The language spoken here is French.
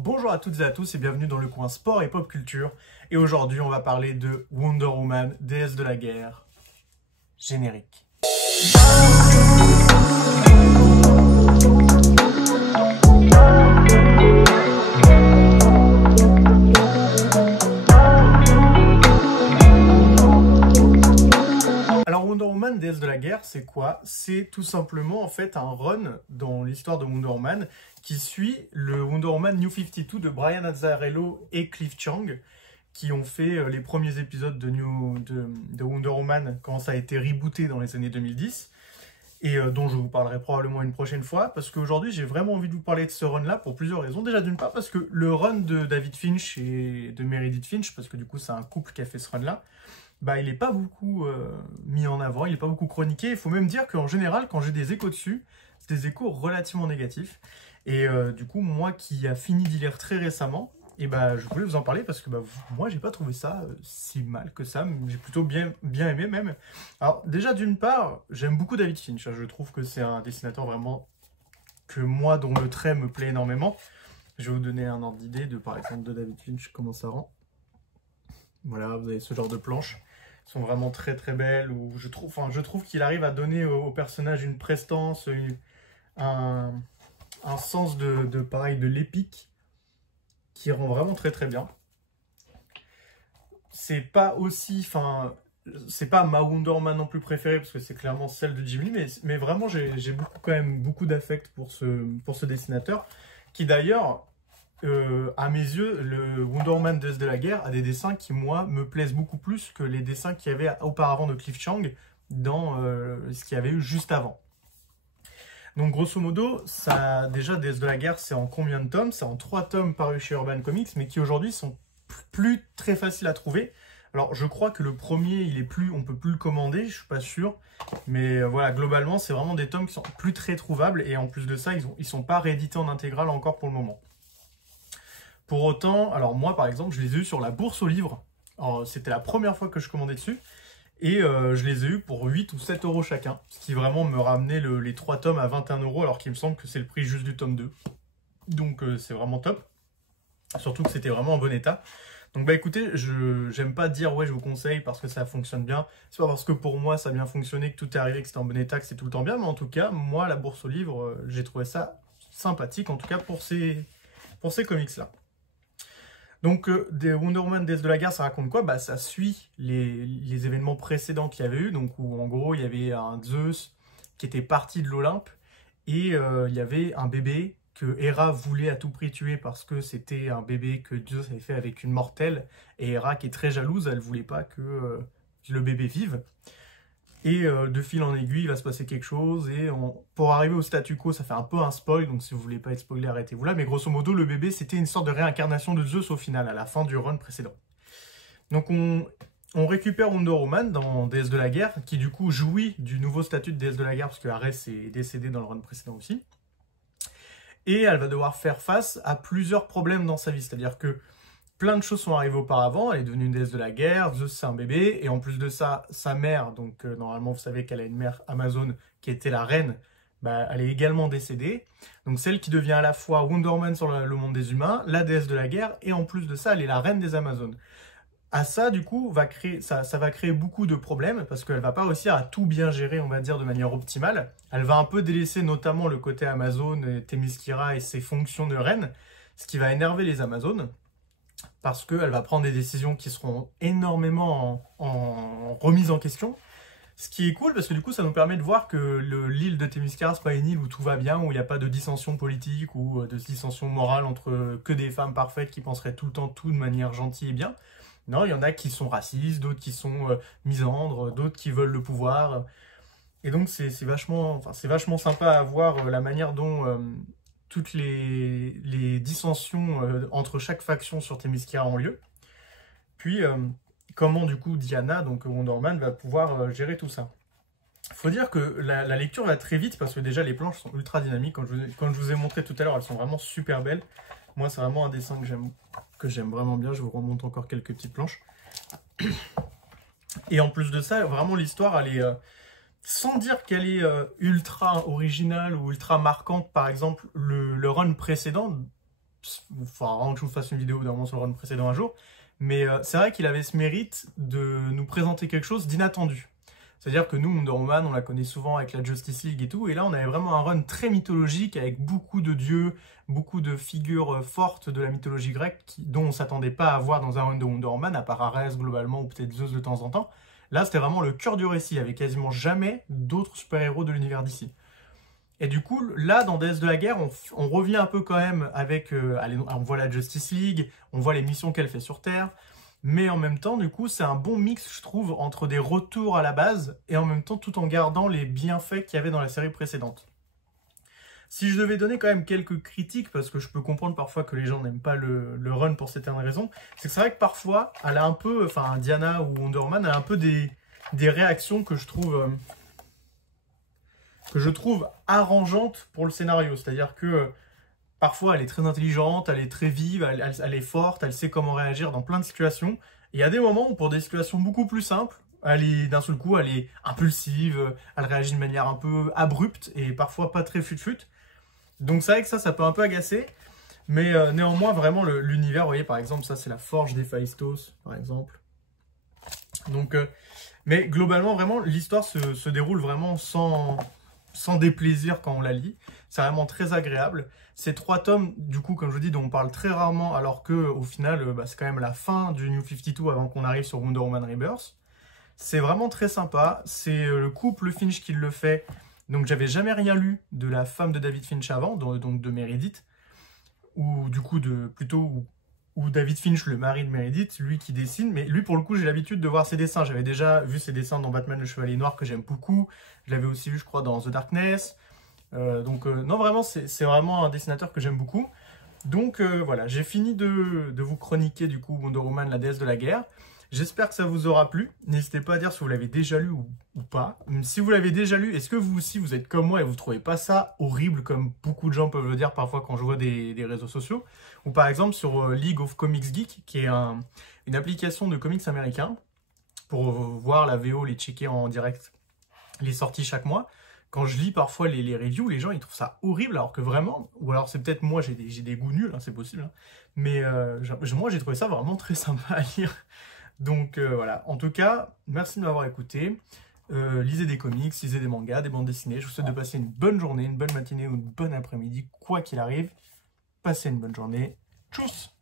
Bonjour à toutes et à tous et bienvenue dans le coin sport et pop culture. Et aujourd'hui, on va parler de Wonder Woman, déesse de la guerre. Générique. Alors Wonder Woman, déesse de la guerre, c'est quoi? C'est tout simplement en fait un run dans l'histoire de Wonder Woman qui suit le Wonder Woman New 52 de Brian Azzarello et Cliff Chiang qui ont fait les premiers épisodes de Wonder Woman quand ça a été rebooté dans les années 2010 et dont je vous parlerai probablement une prochaine fois parce qu'aujourd'hui j'ai vraiment envie de vous parler de ce run là pour plusieurs raisons. Déjà d'une part parce que le run de David Finch et de Meredith Finch, parce que du coup c'est un couple qui a fait ce run là, bah, il n'est pas beaucoup mis en avant, il n'est pas beaucoup chroniqué. Il faut même dire qu'en général, quand j'ai des échos dessus, c'est des échos relativement négatifs. Et du coup, moi qui a fini d'y lire très récemment, et bah, je voulais vous en parler parce que bah, moi, j'ai pas trouvé ça si mal que ça. J'ai plutôt bien aimé même. Alors déjà, d'une part, j'aime beaucoup David Finch. Je trouve que c'est un dessinateur vraiment que moi, dont le trait me plaît énormément. Je vais vous donner un ordre d'idée de, par exemple, de David Finch, comment ça rend. Voilà, vous avez ce genre de planches. Elles sont vraiment très très belles. Où je trouve qu'il arrive à donner au personnage une prestance, un sens pareil, de l'épique qui rend vraiment très très bien. C'est pas aussi, c'est pas ma Wonder Woman non plus préférée parce que c'est clairement celle de Jim Lee, mais vraiment j'ai quand même beaucoup d'affect pour ce dessinateur qui d'ailleurs, à mes yeux, le Wonder Woman déesse de la guerre a des dessins qui, moi, me plaisent beaucoup plus que les dessins qu'il y avait auparavant de Cliff Chiang dans ce qu'il y avait eu juste avant. Donc, grosso modo, ça, déjà, déesse de la guerre, c'est en combien de tomes? C'est en 3 tomes parus chez Urban Comics, mais qui aujourd'hui sont plus très faciles à trouver. Alors, je crois que le premier, on peut plus le commander, je suis pas sûr. Mais voilà, globalement, c'est vraiment des tomes qui sont plus très trouvables. Et en plus de ça, ils sont pas réédités en intégrale encore pour le moment. Pour autant, alors moi par exemple, je les ai eus sur la bourse aux livres. C'était la première fois que je commandais dessus. Et je les ai eus pour 8 ou 7 euros chacun. Ce qui vraiment me ramenait les 3 tomes à 21 euros, alors qu'il me semble que c'est le prix juste du tome 2. Donc c'est vraiment top. Surtout que c'était vraiment en bon état. Donc bah écoutez, j'aime pas dire ouais je vous conseille parce que ça fonctionne bien. C'est pas parce que pour moi ça a bien fonctionné, que tout est arrivé, que c'était en bon état, que c'est tout le temps bien. Mais en tout cas, moi la bourse aux livres, j'ai trouvé ça sympathique, en tout cas pour ces comics là. Donc, des Wonder Woman déesse de la guerre, ça raconte quoi? Bah, ça suit les événements précédents qu'il y avait eu, donc où en gros, il y avait un Zeus qui était parti de l'Olympe, et il y avait un bébé que Hera voulait à tout prix tuer parce que c'était un bébé que Zeus avait fait avec une mortelle, et Hera, qui est très jalouse, elle voulait pas que le bébé vive. Et de fil en aiguille, il va se passer quelque chose. Et pour arriver au statu quo, ça fait un peu un spoil. Donc si vous voulez pas être spoilé, arrêtez-vous là. Mais grosso modo, le bébé, c'était une sorte de réincarnation de Zeus au final, à la fin du run précédent. Donc on récupère Wonder Woman dans Déesse de la guerre, qui du coup jouit du nouveau statut de Déesse de la guerre, parce que Ares est décédé dans le run précédent aussi. Et elle va devoir faire face à plusieurs problèmes dans sa vie. C'est-à-dire que plein de choses sont arrivées auparavant, elle est devenue une déesse de la guerre, Zeus c'est un bébé, et en plus de ça, sa mère, donc normalement vous savez qu'elle a une mère amazone qui était la reine, bah, elle est également décédée. Donc celle qui devient à la fois Wonder Woman sur le monde des humains, la déesse de la guerre, et en plus de ça, elle est la reine des Amazones. À ça, du coup, ça va créer beaucoup de problèmes, parce qu'elle va pas réussir à tout bien gérer, on va dire, de manière optimale. Elle va un peu délaisser notamment le côté Amazone, Themyscira et ses fonctions de reine, ce qui va énerver les Amazones, parce qu'elle va prendre des décisions qui seront énormément en remise en question. Ce qui est cool, parce que du coup, ça nous permet de voir que l'île de Themyscira, c'est pas une île où tout va bien, où il n'y a pas de dissension politique ou de dissension morale entre que des femmes parfaites qui penseraient tout le temps tout de manière gentille et bien. Non, il y en a qui sont racistes, d'autres qui sont misandres, d'autres qui veulent le pouvoir. Et donc, c'est vachement sympa à voir la manière dont toutes les dissensions entre chaque faction sur Themyscira ont lieu. Puis, comment du coup Diana, donc Wonder Woman, va pouvoir gérer tout ça. Il faut dire que la lecture va très vite parce que déjà les planches sont ultra dynamiques. Comme je vous ai montré tout à l'heure, elles sont vraiment super belles. Moi, c'est vraiment un dessin que j'aime vraiment bien. Je vous remonte encore quelques petites planches. Et en plus de ça, vraiment l'histoire, elle est... sans dire qu'elle est ultra originale ou ultra marquante, par exemple, le run précédent, Enfin, avant que je vous fasse une vidéo d'un moment sur le run précédent un jour. Mais c'est vrai qu'il avait ce mérite de nous présenter quelque chose d'inattendu. C'est-à-dire que nous, Wonder Woman, on la connaît souvent avec la Justice League et tout, et là on avait vraiment un run très mythologique avec beaucoup de dieux, beaucoup de figures fortes de la mythologie grecque dont on s'attendait pas à voir dans un run de Wonder Woman, à part Arès globalement ou peut-être Zeus de temps en temps. Là c'était vraiment le cœur du récit, il y avait quasiment jamais d'autres super-héros de l'univers d'ici. Et du coup, là, dans Déesse de la Guerre, on revient un peu quand même avec... on voit la Justice League, on voit les missions qu'elle fait sur Terre, mais en même temps, du coup, c'est un bon mix, je trouve, entre des retours à la base, et en même temps, tout en gardant les bienfaits qu'il y avait dans la série précédente. Si je devais donner quand même quelques critiques, parce que je peux comprendre parfois que les gens n'aiment pas le run pour certaines raisons, c'est que c'est vrai que parfois, elle a un peu, enfin, Diana ou Wonder Woman, elle a un peu des réactions que je trouve arrangeante pour le scénario. C'est-à-dire que parfois elle est très intelligente, elle est très vive, elle est forte, elle sait comment réagir dans plein de situations. Et il y a des moments où pour des situations beaucoup plus simples, d'un seul coup, elle est impulsive, elle réagit de manière un peu abrupte et parfois pas très fut-fut. Donc c'est vrai que ça peut un peu agacer. Mais néanmoins, vraiment, l'univers, vous voyez, par exemple, ça c'est la forge d'Héphaïstos, par exemple. Donc, mais globalement, vraiment, l'histoire se déroule vraiment sans déplaisir quand on la lit. C'est vraiment très agréable. Ces 3 tomes, du coup, comme je vous dis, dont on parle très rarement, alors que au final, c'est quand même la fin du New 52 avant qu'on arrive sur Wonder Woman Rebirth. C'est vraiment très sympa. C'est le couple Finch qui le fait. Donc, j'avais jamais rien lu de la femme de David Finch avant, donc de Meredith, ou du coup, ou David Finch, le mari de Meredith, lui qui dessine. Mais lui, pour le coup, j'ai l'habitude de voir ses dessins. J'avais déjà vu ses dessins dans Batman le Chevalier Noir, que j'aime beaucoup. Je l'avais aussi vu, je crois, dans The Darkness. Non, vraiment, c'est vraiment un dessinateur que j'aime beaucoup. Donc, voilà, j'ai fini de vous chroniquer, du coup, Wonder Woman, la déesse de la guerre. J'espère que ça vous aura plu. N'hésitez pas à dire si vous l'avez déjà lu ou pas. Si vous l'avez déjà lu, est-ce que vous aussi, vous êtes comme moi et vous ne trouvez pas ça horrible, comme beaucoup de gens peuvent le dire parfois quand je vois des réseaux sociaux? Ou par exemple sur League of Comics Geek, qui est une application de comics américain, pour voir la VO, les checker en direct, les sorties chaque mois. Quand je lis parfois les reviews, les gens ils trouvent ça horrible, alors que vraiment, ou alors c'est peut-être moi, j'ai des goûts nuls, hein, c'est possible, hein. Mais moi j'ai trouvé ça vraiment très sympa à lire. Donc voilà, en tout cas, merci de m'avoir écouté. Lisez des comics, lisez des mangas, des bandes dessinées. Je vous souhaite de passer une bonne journée, une bonne matinée ou une bonne après-midi, quoi qu'il arrive. Passez une bonne journée. Tchuss!